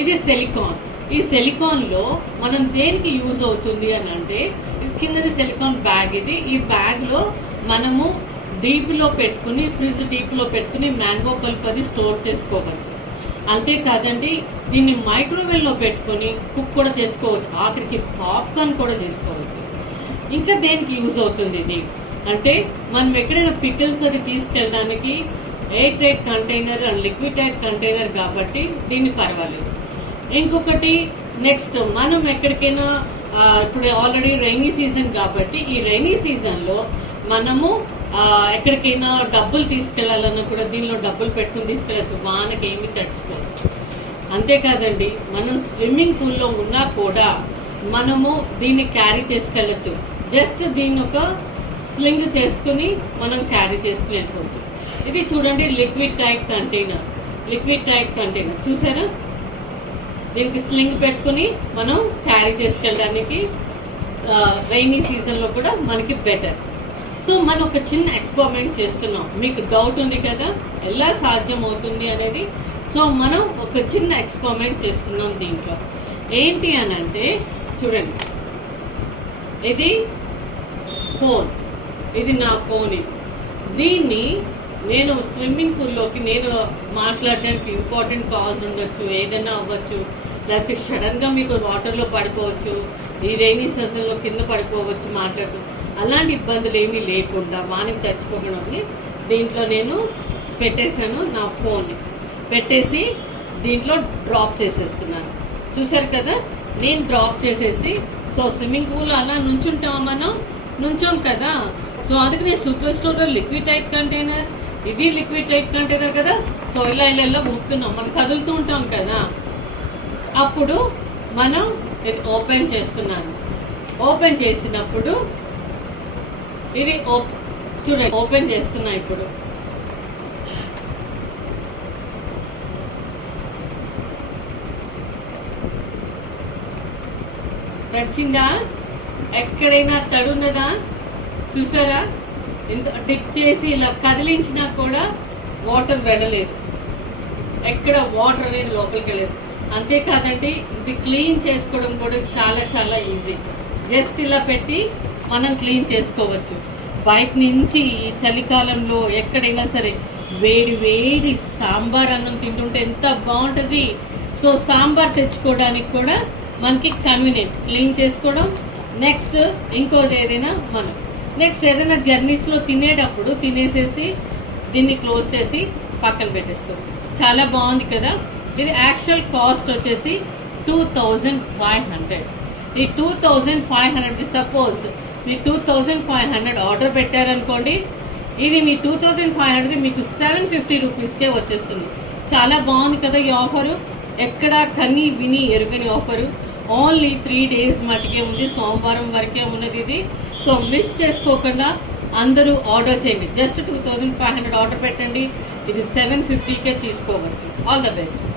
ఇది సిలికాన్. ఈ సిలికాన్లో మనం దేనికి యూజ్ అవుతుంది అని అంటే, చిన్నది సిలికాన్ బ్యాగ్ ఇది. ఈ బ్యాగ్లో మనము డీప్లో పెట్టుకుని, ఫ్రిడ్జ్ డీప్లో పెట్టుకుని మ్యాంగో పల్ప్ అది స్టోర్ చేసుకోవచ్చు. అంతేకాదండి, దీన్ని మైక్రోవేవ్లో పెట్టుకొని కుక్ కూడా చేసుకోవచ్చు. ఆఖరికి పాప్కార్న్ కూడా చేసుకోవచ్చు. ఇంకా దేనికి యూజ్ అవుతుంది ఇది అంటే, మనం ఎక్కడైనా పికిల్స్ అది తీసుకెళ్ళడానికి air tight container and liquid tight container కాబట్టి దీన్ని పర్వాలేదు. ఇంకొకటి నెక్స్ట్, మనం ఎక్కడికైనా ఇప్పుడు ఆల్రెడీ రైనీ సీజన్ కాబట్టి ఈ రైనీ సీజన్లో మనము ఎక్కడికైనా డబ్బులు తీసుకెళ్లాలన్నా కూడా దీనిలో డబ్బులు పెట్టుకుని తీసుకెళ్ళచ్చు. వానకి ఏమి తడుచుకోవచ్చు. అంతేకాదండి, మనం స్విమ్మింగ్ పూల్లో ఉన్నా కూడా మనము దీన్ని క్యారీ చేసుకెళ్ళచ్చు. జస్ట్ దీన్ని ఒక స్లింగ్ చేసుకుని మనం క్యారీ చేసుకుని వెళ్ళిపోవచ్చు. ఇది చూడండి, liquid tight container. Liquid tight container చూసారా? దీనికి స్లింగ్ పెట్టుకుని మనం క్యారీ చేసుకెళ్ళడానికి రైనీ సీజన్లో కూడా మనకి బెటర్. సో మనం ఒక చిన్న ఎక్స్పెరిమెంట్ చేస్తున్నాం. మీకు డౌట్ ఉంది కదా ఎలా సాధ్యం అవుతుంది అనేది. సో మనం ఒక చిన్న ఎక్స్పెరిమెంట్ చేస్తున్నాం దీంట్లో. ఏంటి అని అంటే చూడండి, ఇది ఫోన్, ఇది నా ఫోన్. దీన్ని నేను స్విమ్మింగ్ పూల్లోకి నేను మాట్లాడడానికి ఇంపార్టెంట్ కాల్స్ ఉండొచ్చు, ఏదైనా అవ్వచ్చు, లేకపోతే సడన్గా మీకు వాటర్లో పడిపోవచ్చు, ఈ రైనీ సీజన్లో కింద పడిపోవచ్చు మాట్లాడుతూ. అలాంటి ఇబ్బందులు ఏమీ లేకుండా వానికి తెచ్చుకోకుండా దీంట్లో నేను పెట్టేశాను. నా ఫోన్ పెట్టేసి దీంట్లో డ్రాప్ చేసేస్తున్నాను. చూసారు కదా, నేను డ్రాప్ చేసేసి, సో స్విమ్మింగ్ పూల్ అలా నుంచుంటామా మనం? నుంచోం కదా. సో అందుకనే సూపర్ స్టోర్లో లిక్విడ్ టైట్ కంటైనర్, ఇది లిక్విడ్ టైట్ కంటైనర్ కదా. సో ఇలా ఇలా ఇలా ఊపుతున్నాం, మనం కదులుతూ ఉంటాం కదా. అప్పుడు మనం ఇది ఓపెన్ చేస్తున్నాను. ఓపెన్ చేసినప్పుడు ఇది చూడండి, ఓపెన్ చేస్తున్నా. ఇప్పుడు తడిచిందా? ఎక్కడైనా తడున్నదా? చూసారా? ఇంత టిప్ చేసి ఇలా కదిలించినా కూడా వాటర్ వెళ్ళలేదు, ఎక్కడ వాటర్ అనేది లోపలికి వెళ్ళలేదు. అంతేకాదండి, ఇది క్లీన్ చేసుకోవడం కూడా చాలా చాలా ఈజీ. జస్ట్ ఇలా పెట్టి మనం క్లీన్ చేసుకోవచ్చు. బయట నుంచి ఈ చలికాలంలో ఎక్కడైనా సరే వేడి వేడి సాంబార్ అన్నం తింటుంటే ఎంత బాగుంటుంది. సో సాంబార్ తెచ్చుకోవడానికి కూడా మనకి కన్వీనియంట్, క్లీన్ చేసుకోవడం. నెక్స్ట్ ఇంకోది ఏదైనా మనం నెక్స్ట్ ఏదైనా జర్నీస్లో తినేటప్పుడు తినేసేసి దీన్ని క్లోజ్ చేసి పక్కన పెట్టేసుకోవాలి. చాలా బాగుంది కదా. ఇది యాక్చువల్ కాస్ట్ వచ్చేసి 2500. ఈ 2500 సపోజ్ మీ 2500 ఆర్డర్ పెట్టారనుకోండి, ఇది మీ 2500 మీకు 750 రూపీస్కే వచ్చేస్తుంది. చాలా బాగుంది కదా ఈ ఆఫరు. ఎక్కడ కని విని ఎరుగని ఆఫరు. ఓన్లీ 3 days మటుకే ఉంది, సోమవారం వరకే ఉన్నది ఇది. సో మిస్ చేసుకోకుండా అందరూ ఆర్డర్ చేయండి. జస్ట్ 2500 ఆర్డర్ పెట్టండి, ఇది 750కే తీసుకోవచ్చు. All the best.